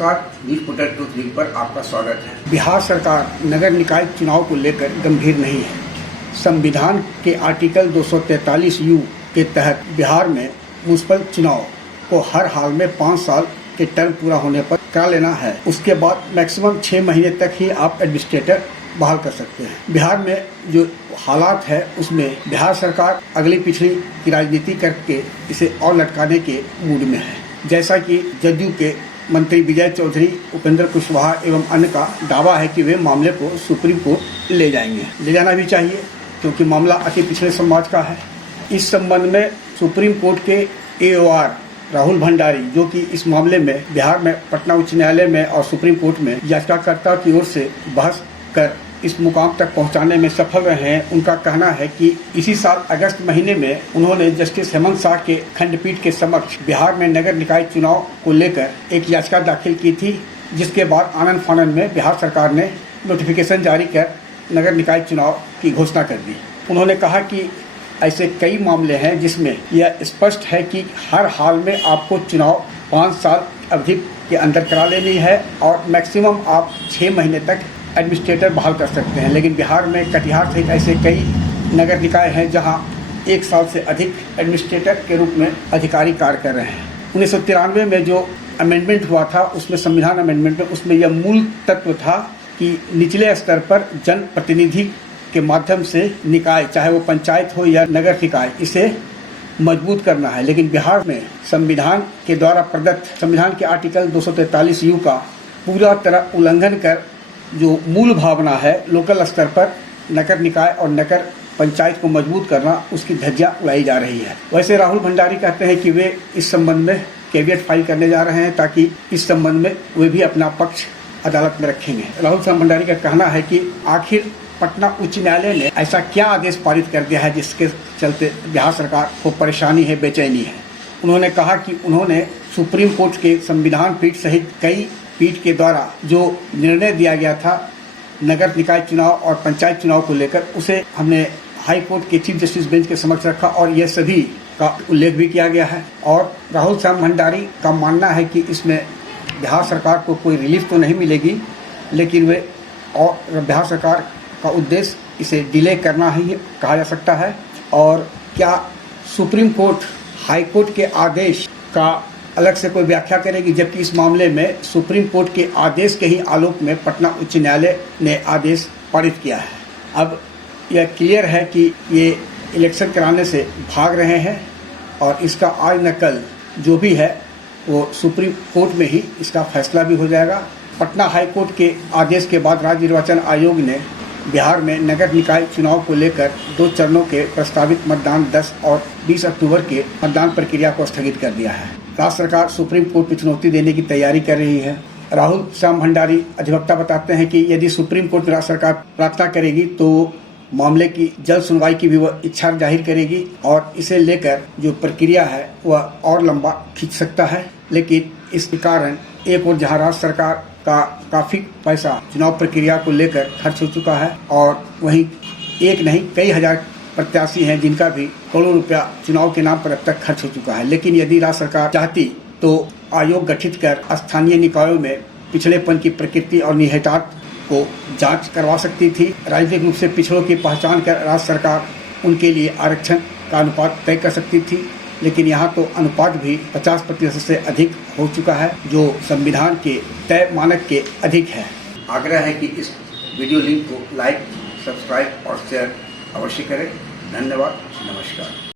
नमस्कार, news portal truth news पर आपका स्वागत है। बिहार सरकार नगर निकाय चुनाव को लेकर गंभीर नहीं है। संविधान के आर्टिकल 243U के तहत बिहार में म्युनिसिपल चुनाव को हर हाल में 5 साल के टर्म पूरा होने पर करा लेना है। उसके बाद मैक्सिमम 6 महीने तक ही आप एडमिनिस्ट्रेटर बहाल कर सकते हैं। बिहार में जो हालात है उसमें बिहार सरकार अगली पिछली की राजनीति करके इसे और लटकाने के मूड में है। जैसा कि जदयू के मंत्री विजय चौधरी, उपेंद्र कुशवाहा एवं अन्य का दावा है कि वे मामले को सुप्रीम कोर्ट ले जाएंगे। ले जाना भी चाहिए क्योंकि मामला अति पिछड़े समाज का है। इस संबंध में सुप्रीम कोर्ट के AOR राहुल भंडारी, जो कि इस मामले में बिहार में पटना उच्च न्यायालय में और सुप्रीम कोर्ट में याचिकाकर्ता की ओर से बहस कर इस मुकाम तक पहुंचाने में सफल रहे हैं, उनका कहना है कि इसी साल अगस्त महीने में उन्होंने जस्टिस हेमंत शाह के खंडपीठ के समक्ष बिहार में नगर निकाय चुनाव को लेकर एक याचिका दाखिल की थी, जिसके बाद आनन फानन में बिहार सरकार ने नोटिफिकेशन जारी कर नगर निकाय चुनाव की घोषणा कर दी। उन्होंने कहा कि ऐसे कई मामले हैं जिसमें यह स्पष्ट है कि हर हाल में आपको चुनाव 5 साल अवधि के अंदर करा लेनी है और मैक्सिमम आप 6 महीने तक एडमिनिस्ट्रेटर बहाल कर सकते हैं। लेकिन बिहार में कटिहार सहित ऐसे कई नगर निकाय हैं जहां 1 साल से अधिक एडमिनिस्ट्रेटर के रूप में अधिकारी कार्य कर रहे हैं। 1993 में जो अमेंडमेंट हुआ था, उसमें संविधान अमेंडमेंट में उसमें यह मूल तत्व था कि निचले स्तर पर जनप्रतिनिधि के माध्यम से निकाय, चाहे वो पंचायत हो या नगर निकाय, इसे मजबूत करना है। लेकिन बिहार में संविधान के द्वारा प्रदत्त संविधान के आर्टिकल 243U का पूरा तरह उल्लंघन कर जो मूल भावना है लोकल स्तर पर नगर निकाय और नगर पंचायत को मजबूत करना, उसकी धज्जियां उड़ाई जा रही है। वैसे राहुल भंडारी कहते हैं कि वे इस संबंध में कैविएट फाइल करने जा रहे हैं ताकि इस संबंध में वे भी अपना पक्ष अदालत में रखेंगे। राहुल भंडारी का कहना है कि आखिर पटना उच्च न्यायालय ने ऐसा क्या आदेश पारित कर दिया है जिसके चलते बिहार सरकार को परेशानी है, बेचैनी है। उन्होंने कहा कि उन्होंने सुप्रीम कोर्ट के संविधान पीठ सहित कई पीठ के द्वारा जो निर्णय दिया गया था नगर निकाय चुनाव और पंचायत चुनाव को लेकर, उसे हमने हाई कोर्ट के चीफ जस्टिस बेंच के समक्ष रखा और यह सभी का उल्लेख भी किया गया है। और राहुल भंडारी का मानना है कि इसमें बिहार सरकार को कोई रिलीफ तो नहीं मिलेगी, लेकिन वे और बिहार सरकार का उद्देश्य इसे डिले करना ही कहा जा सकता है। और क्या सुप्रीम कोर्ट हाई कोर्ट के आदेश का अलग से कोई व्याख्या करेगी, जबकि इस मामले में सुप्रीम कोर्ट के आदेश के ही आलोक में पटना उच्च न्यायालय ने आदेश पारित किया है। अब यह क्लियर है कि ये इलेक्शन कराने से भाग रहे हैं और इसका आज न कल जो भी है वो सुप्रीम कोर्ट में ही इसका फैसला भी हो जाएगा। पटना हाई कोर्ट के आदेश के बाद राज्य निर्वाचन आयोग ने बिहार में नगर निकाय चुनाव को लेकर 2 चरणों के प्रस्तावित मतदान 10 और 20 अक्टूबर के मतदान प्रक्रिया को स्थगित कर दिया है। राज्य सरकार सुप्रीम कोर्ट में चुनौती देने की तैयारी कर रही है। राहुल भंडारी अधिवक्ता बताते हैं कि यदि सुप्रीम कोर्ट राज्य सरकार प्रार्थना करेगी तो मामले की जल्द सुनवाई की भी वह इच्छा जाहिर करेगी और इसे लेकर जो प्रक्रिया है वह और लंबा खींच सकता है। लेकिन इसके कारण एक और जहां राज्य सरकार का काफी पैसा चुनाव प्रक्रिया को लेकर खर्च हो चुका है और वहीं एक नहीं कई हजार प्रत्याशी हैं जिनका भी करोड़ों रुपया चुनाव के नाम पर अब तक खर्च हो चुका है। लेकिन यदि राज्य सरकार चाहती तो आयोग गठित कर स्थानीय निकायों में पिछड़ेपन की प्रकृति और निहितार्थ को जांच करवा सकती थी। राजनीतिक रूप से पिछड़ों की पहचान कर राज्य सरकार उनके लिए आरक्षण का अनुपात तय कर सकती थी। लेकिन यहाँ तो अनुपात भी 50% से अधिक हो चुका है, जो संविधान के तय मानक के अधिक है। आग्रह है कि इस वीडियो लिंक को लाइक, सब्सक्राइब और शेयर अवश्य करें। धन्यवाद, नमस्कार।